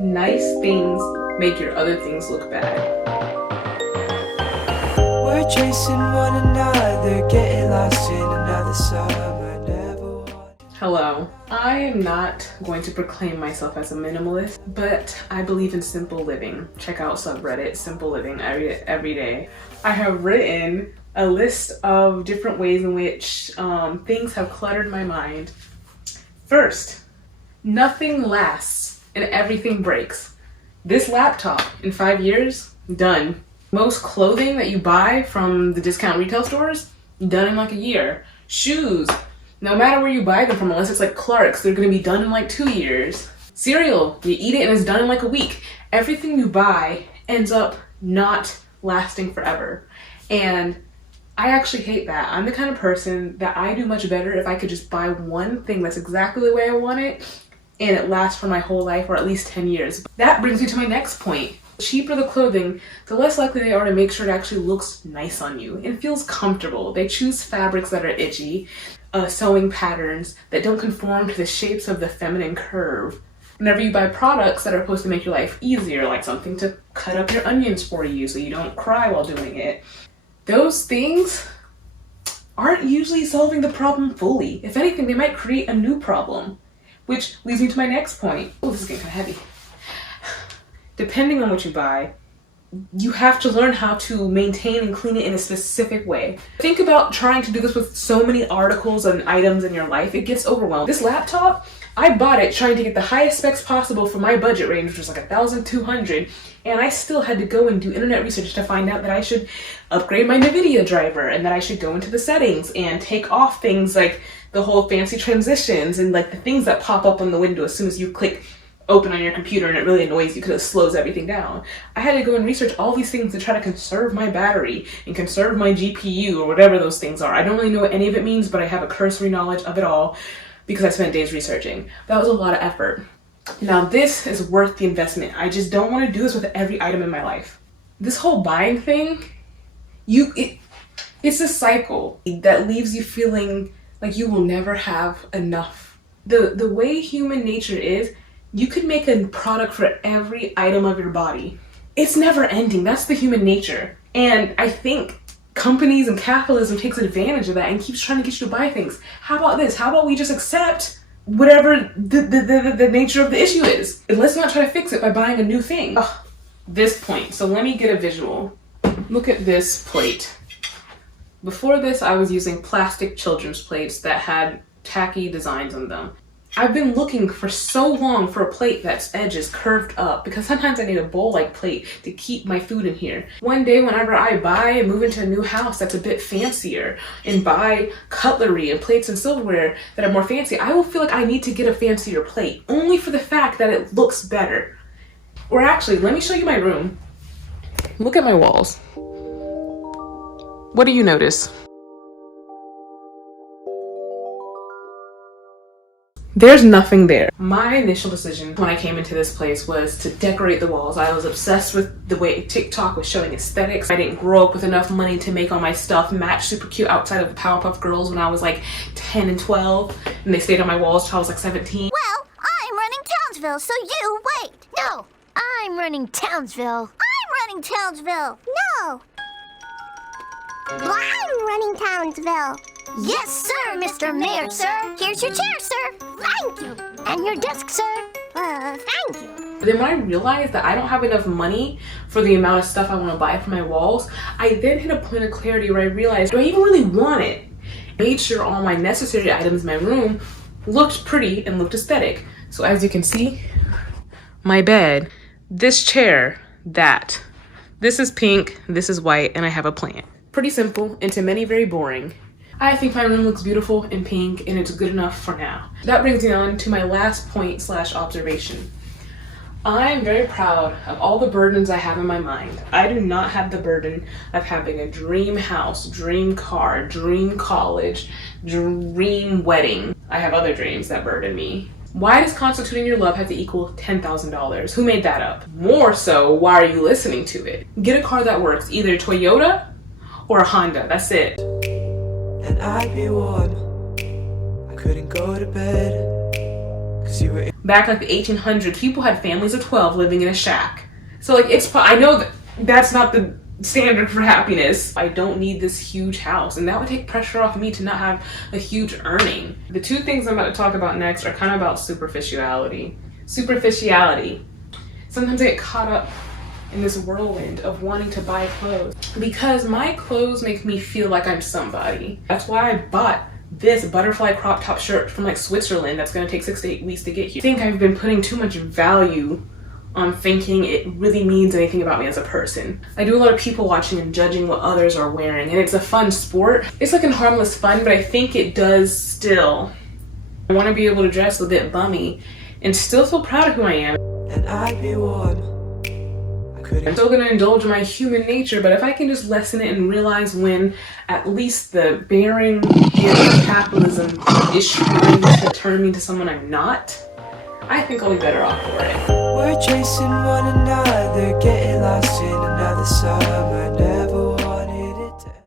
Nice things make your other things look bad. We're chasing one another, getting lost in another summer, never want. Hello. I am not going to proclaim myself as a minimalist, but I believe in simple living. Check out subreddit Simple Living. I read it every day. I have written a list of different ways in which things have cluttered my mind. First, nothing lasts and everything breaks. This laptop, in 5 years, done. Most clothing that you buy from the discount retail stores, done in like a year. Shoes, no matter where you buy them from, unless it's like Clark's, they're gonna be done in like 2 years. Cereal, you eat it and it's done in like a week. Everything you buy ends up not lasting forever. And I actually hate that. I'm the kind of person that I do much better if I could just buy one thing that's exactly the way I want it and it lasts for my whole life or at least 10 years. That brings me to my next point. The cheaper the clothing, the less likely they are to make sure it actually looks nice on you and feels comfortable. They choose fabrics that are itchy, sewing patterns that don't conform to the shapes of the feminine curve. Whenever you buy products that are supposed to make your life easier, like something to cut up your onions for you so you don't cry while doing it, those things aren't usually solving the problem fully. If anything, they might create a new problem, which leads me to my next point. Oh, this is getting kind of heavy. Depending on what you buy, you have to learn how to maintain and clean it in a specific way. Think about trying to do this with so many articles and items in your life. It gets overwhelmed. This laptop, I bought it trying to get the highest specs possible for my budget range, which was like $1,200, and I still had to go and do internet research to find out that I should upgrade my NVIDIA driver and that I should go into the settings and take off things like the whole fancy transitions and like the things that pop up on the window as soon as you click open on your computer and it really annoys you because it slows everything down. I had to go and research all these things to try to conserve my battery and conserve my GPU or whatever those things are. I don't really know what any of it means, but I have a cursory knowledge of it all because I spent days researching. That was a lot of effort. Now this is worth the investment. I just don't want to do this with every item in my life. This whole buying thing, it's a cycle that leaves you feeling like you will never have enough. The way human nature is, you could make a product for every item of your body. It's never ending. That's the human nature. And I think companies and capitalism takes advantage of that and keeps trying to get you to buy things. How about this? How about we just accept whatever the nature of the issue is? And let's not try to fix it by buying a new thing. Ugh, this point. So let me get a visual. Look at this plate. Before this, I was using plastic children's plates that had tacky designs on them. I've been looking for so long for a plate that's edge is curved up because sometimes I need a bowl-like plate to keep my food in here. One day, whenever I buy and move into a new house that's a bit fancier and buy cutlery and plates and silverware that are more fancy, I will feel like I need to get a fancier plate only for the fact that it looks better. Or actually, let me show you my room. Look at my walls. What do you notice? There's nothing there. My initial decision when I came into this place was to decorate the walls. I was obsessed with the way TikTok was showing aesthetics. I didn't grow up with enough money to make all my stuff match super cute outside of the Powerpuff Girls when I was like 10 and 12, and they stayed on my walls till I was like 17. Well, I'm running Townsville, so you wait. No, I'm running Townsville. I'm running Townsville. No. I'm running Townsville. Yes, sir, Mr. Mayor, sir. Here's your chair, sir. Thank you. And your desk, sir. Thank you. Then when I realized that I don't have enough money for the amount of stuff I want to buy for my walls, I then hit a point of clarity where I realized, do I even really want it? I made sure all my necessary items in my room looked pretty and looked aesthetic. So as you can see, my bed, this chair, that. This is pink, this is white, and I have a plant. Pretty simple, and to many very boring. I think my room looks beautiful and pink and it's good enough for now. That brings me on to my last point / observation. I'm very proud of all the burdens I have in my mind. I do not have the burden of having a dream house, dream car, dream college, dream wedding. I have other dreams that burden me. Why does constituting your love have to equal $10,000? Who made that up? More so, why are you listening to it? Get a car that works, either Toyota or a Honda, that's it. And I'd be warm. I couldn't go to bed, 'cause 'cause you were Back like the 1800s, people had families of 12 living in a shack. So like I know that that's not the standard for happiness. I don't need this huge house, and that would take pressure off me to not have a huge earning. The two things I'm about to talk about next are kind of about superficiality. Superficiality. Sometimes I get caught up in this whirlwind of wanting to buy clothes because my clothes make me feel like I'm somebody. That's why I bought this butterfly crop top shirt from like Switzerland that's gonna take 6 to 8 weeks to get here. I think I've been putting too much value on thinking it really means anything about me as a person. I do a lot of people watching and judging what others are wearing, and it's a fun sport. It's like a harmless fun, but I think it does still. I want to be able to dress a bit bummy and still feel proud of who I am. and I'd be warm. I'm still gonna indulge my human nature, but if I can just lessen it and realize when at least the barren gift of capitalism is trying to turn me into someone I'm not, I think I'll be better off for it. We're chasing one another, getting lost in another summer